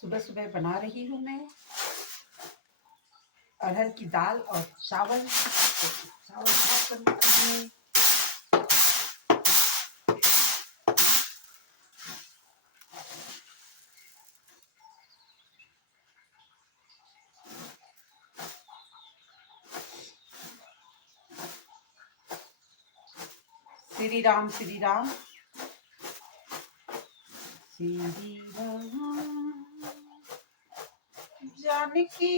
सुबह सुबह बना रही हूँ मैं अरहर की दाल और चावल। चावल साफ कर लेती हूँ। श्री राम श्री राम श्री राम जानकी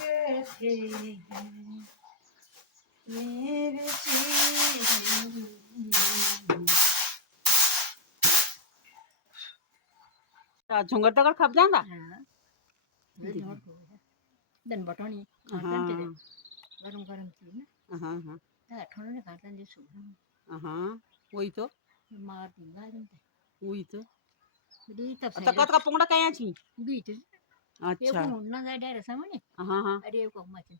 बैठे हैं मेरे जी। झुंगर तक खप जांदा। हाँ ये झोड़ को दन बटोनी हाँ खातन ते गरम गरम थी ना हाँ हाँ ता ठोने ने खातन जे सुबह हाँ वही तो मार दूंगा जंते वही तो दी तब से तकत का पोंगड़ा कया छी। बीच ये अच्छा को ना जा डर सामने हाँ हाँ अरे को मत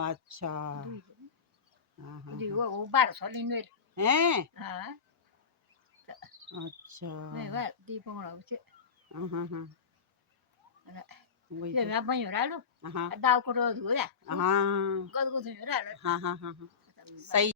अच्छा हाँ हाँ दी वो बार सोली ने हैं हाँ अच्छा मैं वा दी पोंगड़ा उचे हाँ हाँ हाँ वही ये तो मैं बन रालो हाँ दाव को रो धुला हाँ गद गद रालो हाँ हाँ हाँ सही